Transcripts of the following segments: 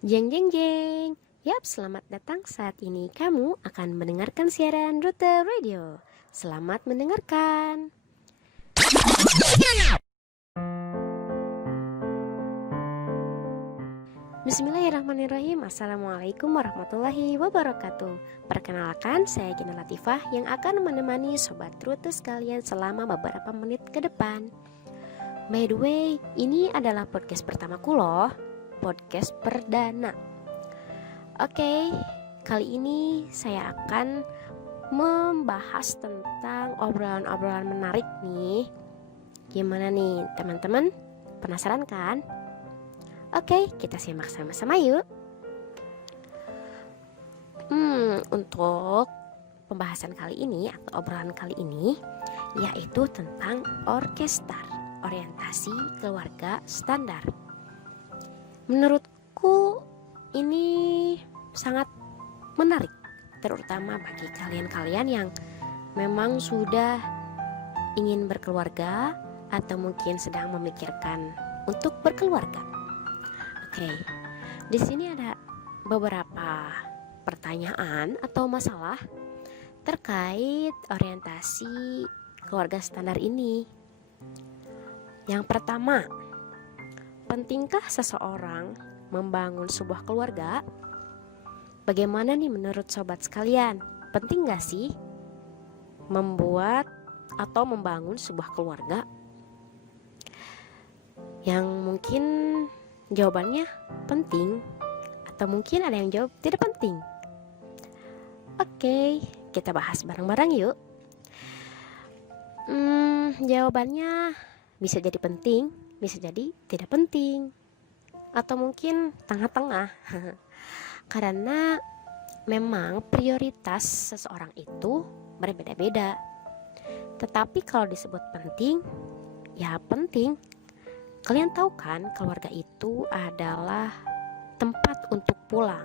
Jeng jeng jeng. Yap, selamat datang. Saat ini kamu akan mendengarkan siaran Rute Radio. Selamat mendengarkan. Bismillahirrahmanirrahim. Assalamualaikum warahmatullahi wabarakatuh. Perkenalkan, saya Gina Latifah yang akan menemani Sobat Rute sekalian selama beberapa menit ke depan. By the way, ini adalah podcast pertamaku loh. Podcast perdana. Oke, kali ini saya akan membahas tentang obrolan-obrolan menarik nih. Gimana nih teman-teman? Penasaran kan? Oke, kita simak sama-sama yuk. Untuk pembahasan kali ini atau obrolan kali ini yaitu tentang orkestar, orientasi keluarga standar. Menurutku ini sangat menarik, terutama bagi kalian-kalian yang memang sudah ingin berkeluarga atau mungkin sedang memikirkan untuk berkeluarga. Oke, di sini ada beberapa pertanyaan atau masalah terkait orientasi keluarga standar ini. Yang pertama, pentingkah seseorang membangun sebuah keluarga? Bagaimana nih menurut sobat sekalian? Penting gak sih membuat atau membangun sebuah keluarga? Yang mungkin jawabannya penting, atau mungkin ada yang jawab tidak penting. Oke, kita bahas bareng-bareng yuk. Jawabannya bisa jadi penting, bisa jadi tidak penting, atau mungkin tengah-tengah. Karena memang prioritas seseorang itu berbeda-beda. Tetapi kalau disebut penting, ya penting. Kalian tahu kan, keluarga itu adalah tempat untuk pulang.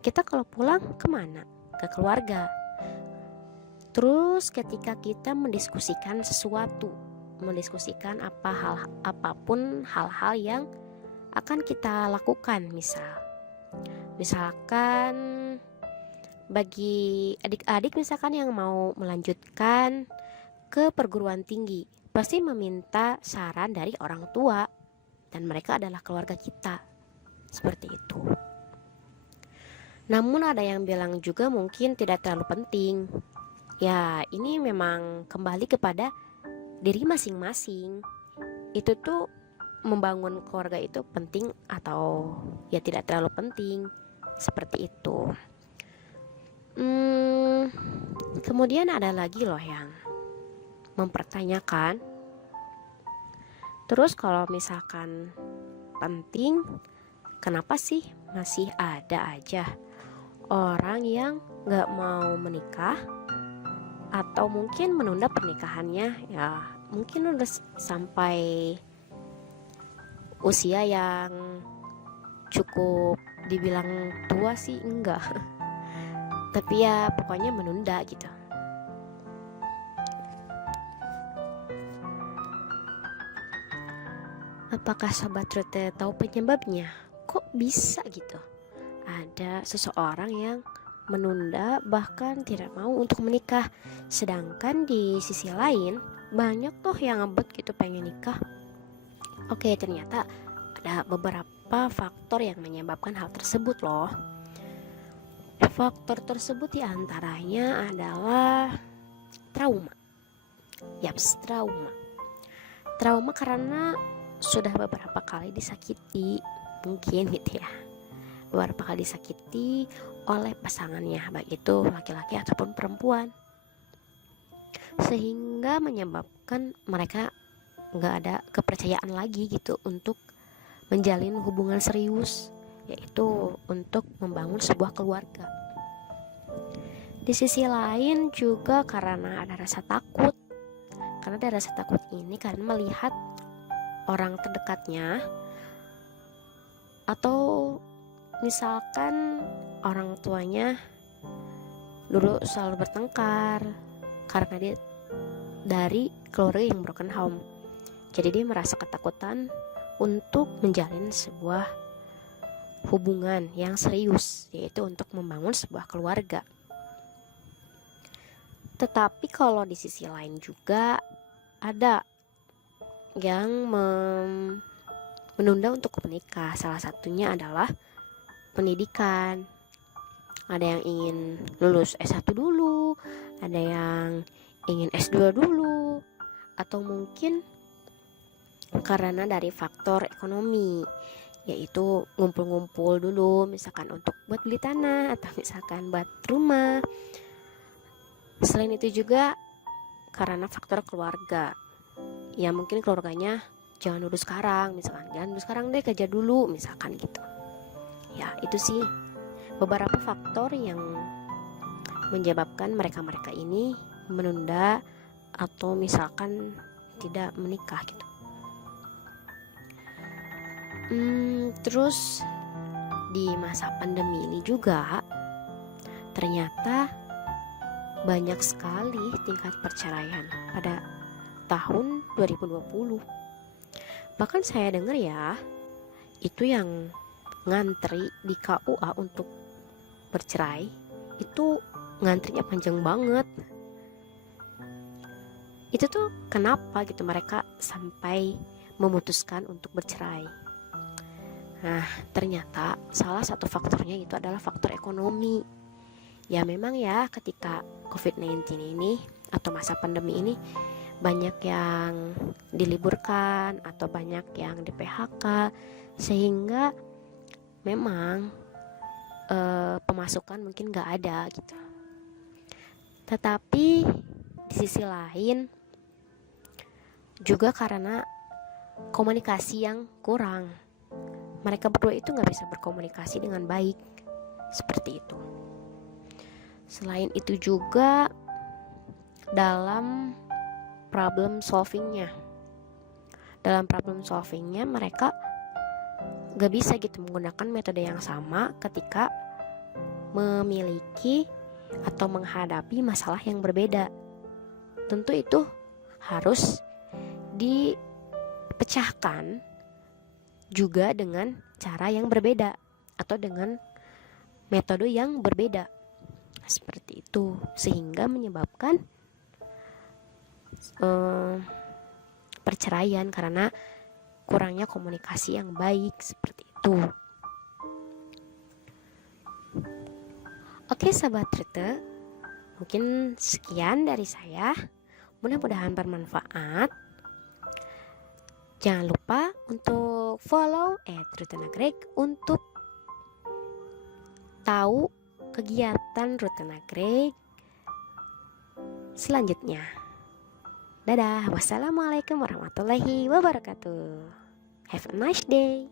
Kita kalau pulang kemana? Ke keluarga. Terus ketika kita mendiskusikan sesuatu, mendiskusikan apapun hal-hal yang akan kita lakukan, misalkan bagi adik-adik misalkan yang mau melanjutkan ke perguruan tinggi, pasti meminta saran dari orang tua, dan mereka adalah keluarga kita. Seperti itu. Namun ada yang bilang juga mungkin tidak terlalu penting. Ya, ini memang kembali kepada diri masing-masing. Itu tuh membangun keluarga itu penting atau ya tidak terlalu penting. Seperti itu. Kemudian ada lagi loh yang mempertanyakan, terus kalau misalkan penting, kenapa sih masih ada aja orang yang gak mau menikah atau mungkin menunda pernikahannya? Ya mungkin udah sampai usia yang cukup dibilang tua sih enggak, tapi ya pokoknya menunda gitu. Apakah Sobat Rute tahu penyebabnya? Kok bisa gitu? Ada seseorang yang menunda bahkan tidak mau untuk menikah. Sedangkan di sisi lain banyak tuh yang ngebet gitu pengen nikah. Oke, ternyata ada beberapa faktor yang menyebabkan hal tersebut loh. Faktor tersebut diantaranya adalah trauma. Yaps, trauma karena sudah beberapa kali disakiti, mungkin gitu ya, beberapa kali disakiti oleh pasangannya, baik itu laki-laki ataupun perempuan, sehingga menyebabkan mereka gak ada kepercayaan lagi gitu untuk menjalin hubungan serius, yaitu untuk membangun sebuah keluarga. Di sisi lain juga karena ada rasa takut. Karena ada rasa takut ini karena melihat orang terdekatnya, atau misalkan orang tuanya dulu selalu bertengkar karena dia dari keluarga yang broken home. Jadi dia merasa ketakutan untuk menjalin sebuah hubungan yang serius, yaitu untuk membangun sebuah keluarga. Tetapi kalau di sisi lain juga ada yang menunda untuk menikah. Salah satunya adalah pendidikan. Ada yang ingin lulus S1 dulu, ada yang ingin S2 dulu, atau mungkin karena dari faktor ekonomi, yaitu ngumpul-ngumpul dulu misalkan untuk buat beli tanah atau misalkan buat rumah. Selain itu juga karena faktor keluarga, ya mungkin keluarganya jangan dulu sekarang, misalkan jangan dulu sekarang deh, kerja dulu misalkan gitu. Ya itu sih beberapa faktor yang menyebabkan mereka-mereka ini menunda atau misalkan tidak menikah gitu. Terus di masa pandemi ini juga ternyata banyak sekali tingkat perceraian pada tahun 2020. Bahkan saya dengar ya, itu yang ngantri di KUA untuk bercerai itu ngantrinya panjang banget. Itu tuh kenapa gitu mereka sampai memutuskan untuk bercerai. Nah, ternyata salah satu faktornya itu adalah faktor ekonomi. Ya memang ya, ketika COVID-19 ini atau masa pandemi ini banyak yang diliburkan atau banyak yang di PHK, sehingga memang pemasukan mungkin gak ada gitu. Tetapi di sisi lain juga karena komunikasi yang kurang, mereka berdua itu gak bisa berkomunikasi dengan baik, seperti itu. Selain itu juga dalam problem solvingnya mereka gak bisa gitu menggunakan metode yang sama ketika memiliki atau menghadapi masalah yang berbeda. Tentu itu harus dipecahkan juga dengan cara yang berbeda atau dengan metode yang berbeda, seperti itu, sehingga menyebabkan perceraian karena kurangnya komunikasi yang baik, seperti itu. Oke sahabat Rute, mungkin sekian dari saya, mudah-mudahan bermanfaat. Jangan lupa untuk follow @rutenagreg untuk tahu kegiatan Rute Nagreg selanjutnya. Dadah, wassalamualaikum warahmatullahi wabarakatuh. Have a nice day.